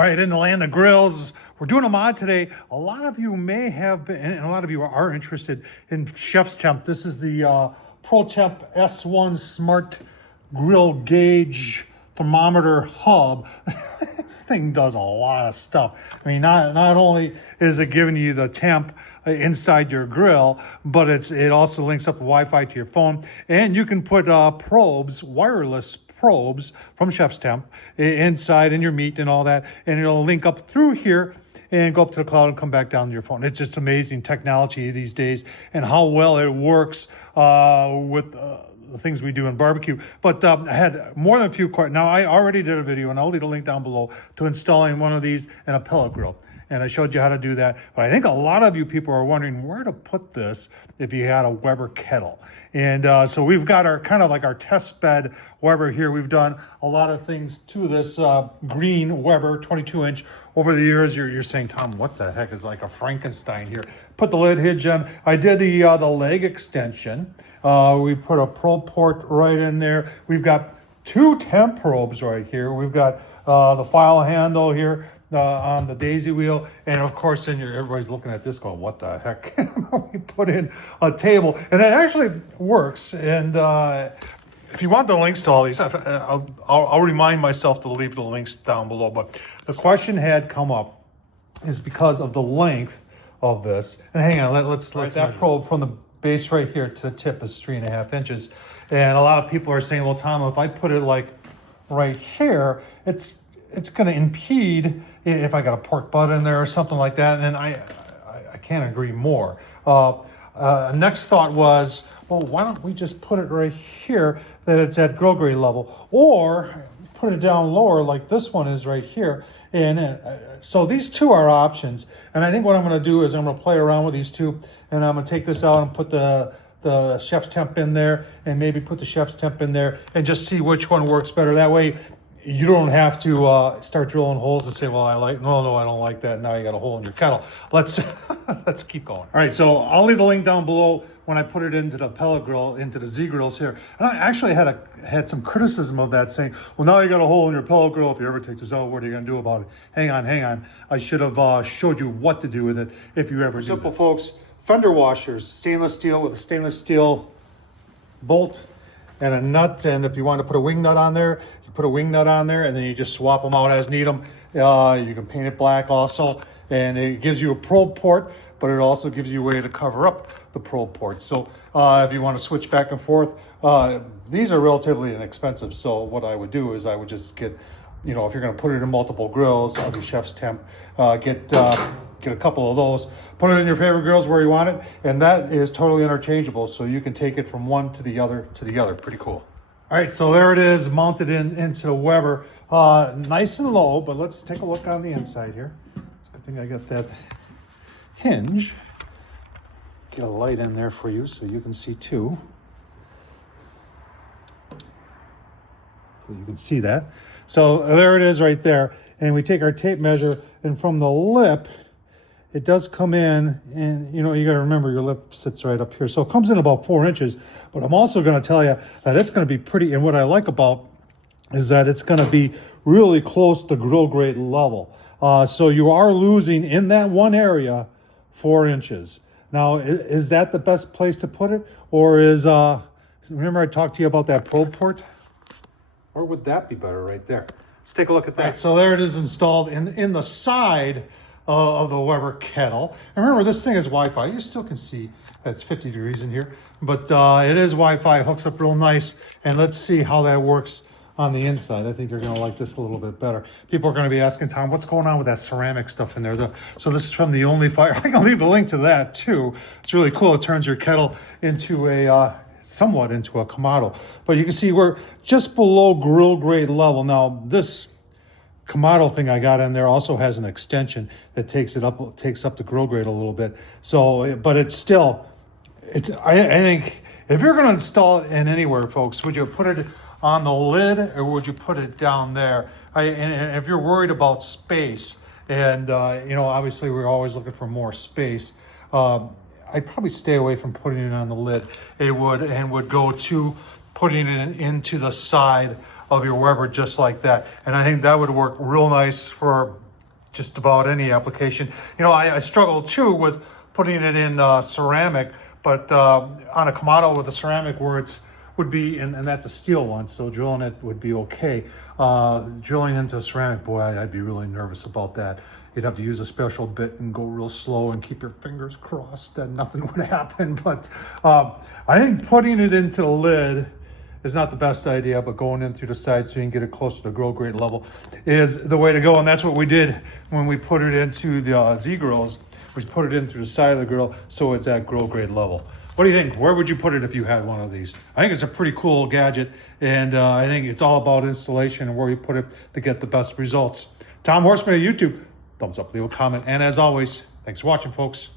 All right, in the land of grills, we're doing a mod today. A lot of you may have been, and a lot of you are interested in ChefsTemp. This is the ProTemp S1 Smart Grill Gauge Thermometer Hub. This thing does a lot of stuff. I mean, not only is it giving you the temp inside your grill, but it also links up the Wi-Fi to your phone, and you can put probes, wireless probes from ChefsTemp inside in your meat and all that, and it'll link up through here and go up to the cloud and come back down to your phone. It's just amazing technology these days and how well it works with the things we do in barbecue. But I had more than a few questions. Now, I already did a video, and I'll leave a link down below, to installing one of these in a pellet grill. And I showed you how to do that. But I think a lot of you people are wondering where to put this if you had a Weber kettle. And so we've got our kind of like our test bed Weber here. We've done a lot of things to this green Weber 22-inch. Over the years, you're saying, Tom, what the heck is like a Frankenstein here? Put the lid hinge on. I did the leg extension. We put a probe port right in there. We've got two temp probes right here. We've got the file handle here on the daisy wheel, and of course everybody's looking at this going, what the heck? We put in a table, and it actually works. And if you want the links to all these, I'll remind myself to leave the links down below. But the question had come up is because of the length of this. And hang on, let's that probe from the base right here to the tip is 3.5 inches. And a lot of people are saying, well, Tom, if I put it like right here, it's going to impede if I got a pork butt in there or something like that. And I can't agree more. Next thought was, well, why don't we just put it right here that it's at grill grade level, or put it down lower like this one is right here. And so these two are options. And I think what I'm going to do is I'm going to play around with these two, and I'm going to take this out and put the ChefsTemp in there, and maybe put the ChefsTemp in there, and just see which one works better. That way you don't have to start drilling holes and say, well, no, I don't like that. Now you got a hole in your kettle. Let's keep going. All right, so I'll leave a link down below when I put it into the pellet grill, into the Z grills here. And I actually had some criticism of that, saying, well, now you got a hole in your pellet grill. If you ever take this out, what are you going to do about it? Hang on. I should have showed you what to do with it if you ever do. Simple, folks. Fender washers, stainless steel with a stainless steel bolt and a nut. And if you want to put a wing nut on there, you put a wing nut on there, and then you just swap them out as need them. You can paint it black also, and it gives you a probe port, but it also gives you a way to cover up the probe port. So if you want to switch back and forth, these are relatively inexpensive. So what I would do is I would just get, if you're going to put it in multiple grills, I'll do ChefsTemp, get a couple of those, put it in your favorite grills where you want it, and that is totally interchangeable, so you can take it from one to the other Pretty cool. All right, so there it is, mounted into the Weber, nice and low. But let's take a look on the inside here. It's a good thing I got that hinge. Get a light in there for you so you can see too. So you can see that. So there it is right there, and we take our tape measure, and from the lip, it does come in, and you got to remember your lip sits right up here. So it comes in about 4 inches, but I'm also going to tell you that it's going to be pretty, and what I like about is that it's going to be really close to grill grade level. So you are losing in that one area 4 inches. Now, is that the best place to put it? Or remember I talked to you about that probe port? Or would that be better right there? Let's take a look at that. Right, so there it is installed in the side of the Weber kettle. And remember, this thing is Wi-Fi. You still can see that it's 50 degrees in here, but it is Wi-Fi. It hooks up real nice. And let's see how that works on the inside. I think you're going to like this a little bit better. People are going to be asking, Tom, what's going on with that ceramic stuff in there? So this is from the Only Fire. I can leave a link to that too. It's really cool. It turns your kettle into somewhat into a Kamado. But you can see we're just below grill grade level. Now, this Kamado thing I got in there also has an extension that takes up the grill grade a little bit. So, but I think if you're going to install it in anywhere, folks, would you put it on the lid or would you put it down there? And if you're worried about space, and obviously we're always looking for more space, I'd probably stay away from putting it on the lid. It would go to putting it into the side of your Weber just like that. And I think that would work real nice for just about any application. You know, I struggle too with putting it in ceramic, but on a Kamado with a ceramic where it's would be, and that's a steel one, so drilling it would be okay. Drilling into a ceramic, boy, I'd be really nervous about that. You'd have to use a special bit and go real slow and keep your fingers crossed and nothing would happen. But I think putting it into the lid is not the best idea, but going in through the side so you can get it closer to grill grade level is the way to go. And that's what we did when we put it into the Z grills. We put it in through the side of the grill so it's at grill grade level. What do you think? Where would you put it if you had one of these? I think it's a pretty cool gadget, and I think it's all about installation and where you put it to get the best results. Tom Horsman at YouTube, thumbs up, leave a comment, and as always, thanks for watching, folks.